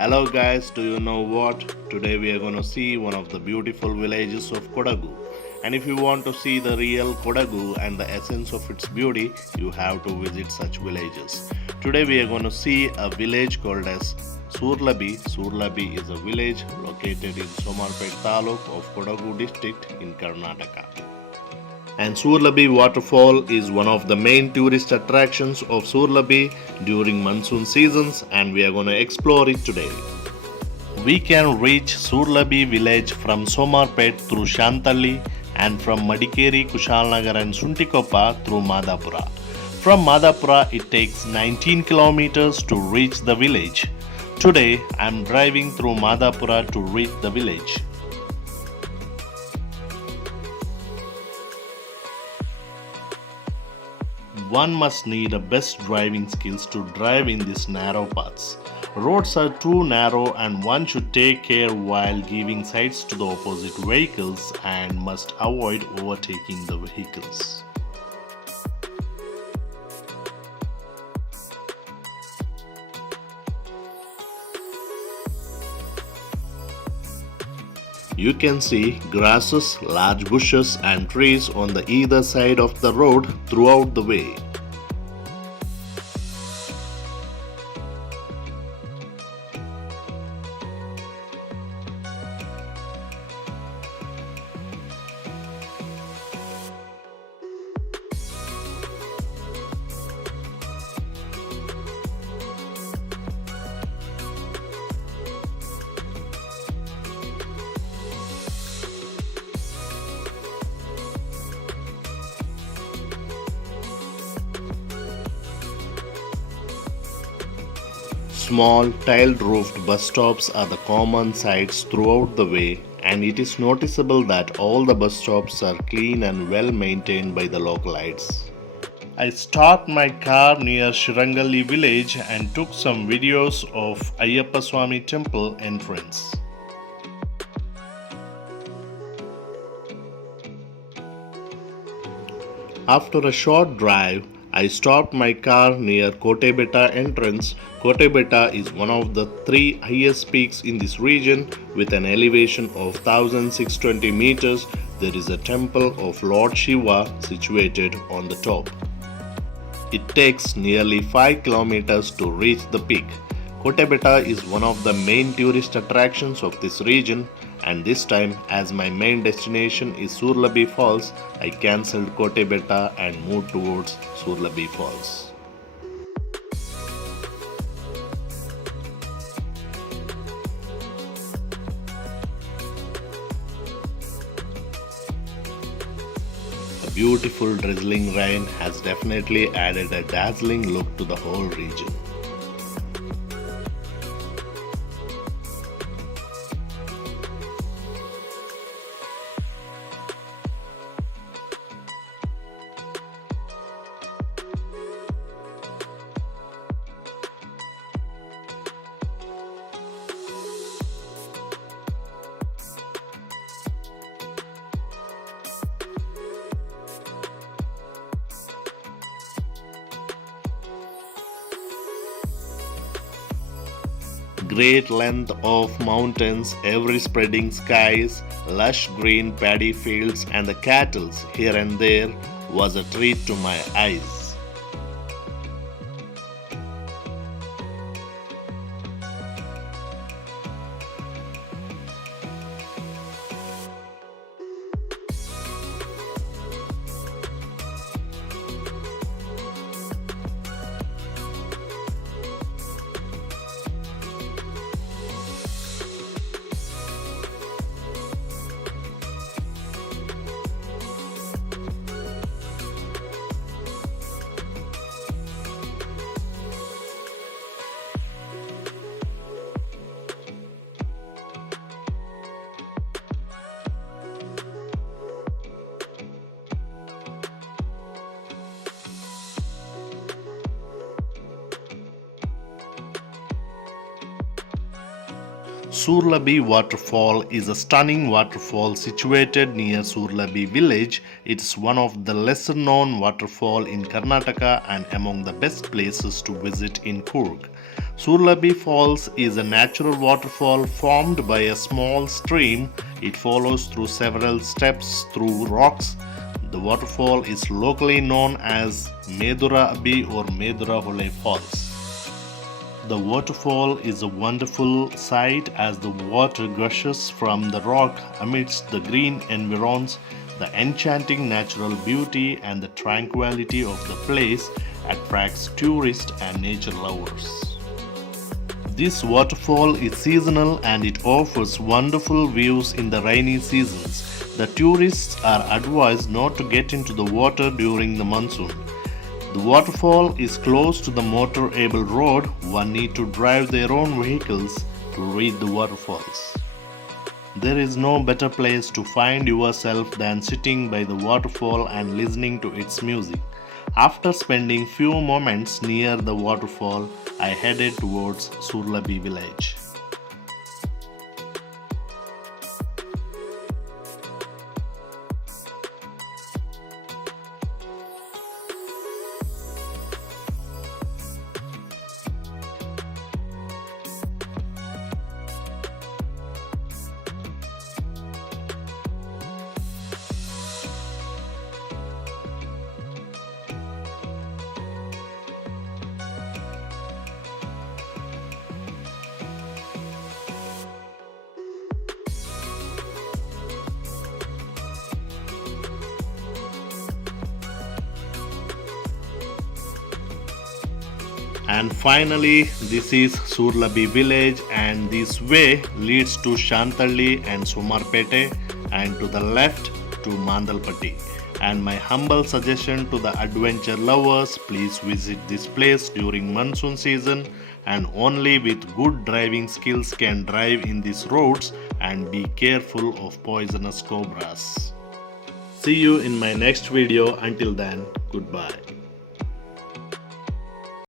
Hello guys, do you know what? Today we are going to see one of the beautiful villages of Kodagu. And if you want to see the real Kodagu and the essence of its beauty, you have to visit such villages. Today we are going to see a village called as Surlabi. Surlabi is a village located in Somarpet Taluk of Kodagu district in Karnataka. And Surlabi waterfall is one of the main tourist attractions of Surlabi during monsoon seasons, and we are going to explore it today. We can reach Surlabi village from Somarpet through Shantalli and from Madikeri, Kushalnagar and Suntikoppa through Madhapura. From Madhapura it takes 19 kilometers to reach the village. Today I am driving through Madhapura to reach the village. One must need a best driving skills to drive in these narrow paths. Roads are too narrow and one should take care while giving sides to the opposite vehicles and must avoid overtaking the vehicles. You can see grasses, large bushes and trees on the either side of the road throughout the way. Small tiled roofed bus stops are the common sights throughout the way, and it is noticeable that all the bus stops are clean and well maintained by the localites. I stopped my car near Shirangalli village and took some videos of Ayyappa Swami temple entrance. After a short drive, I stopped my car near Kotebetta entrance. Kotebetta is one of the three highest peaks in this region with an elevation of 1620 meters. There is a temple of Lord Shiva situated on the top. It takes nearly 5 kilometers to reach the peak. Kotebetta is one of the main tourist attractions of this region, and this time, as my main destination is Surlabi Falls, I cancelled Kotebetta and moved towards Surlabi Falls. A beautiful drizzling rain has definitely added a dazzling look to the whole region. Great length of mountains, ever spreading skies, lush green paddy fields, and the cattle here and there was a treat to my eyes. Surlabi Waterfall is a stunning waterfall situated near Surlabi village. It's one of the lesser known waterfall in Karnataka and among the best places to visit in Coorg. Surlabi Falls is a natural waterfall formed by a small stream. It follows through several steps through rocks. The waterfall is locally known as Medura Abi or Medura Hole Falls. The waterfall is a wonderful sight as the water gushes from the rock amidst the green environs. The enchanting natural beauty and the tranquility of the place attracts tourists and nature lovers. This waterfall is seasonal and it offers wonderful views in the rainy seasons. The tourists are advised not to get into the water during the monsoon. The waterfall is close to the motorable road. One need to drive their own vehicles to reach the waterfalls. There is no better place to find yourself than sitting by the waterfall and listening to its music. After spending few moments near the waterfall, I headed towards Surlabi village. And finally, this is Surlabi village, and this way leads to Shantalli and Somarpete, and to the left to Mandalpatti. And my humble suggestion to the adventure lovers, please visit this place during monsoon season, and only with good driving skills can drive in these roads, and be careful of poisonous cobras. See you in my next video. Until then, goodbye.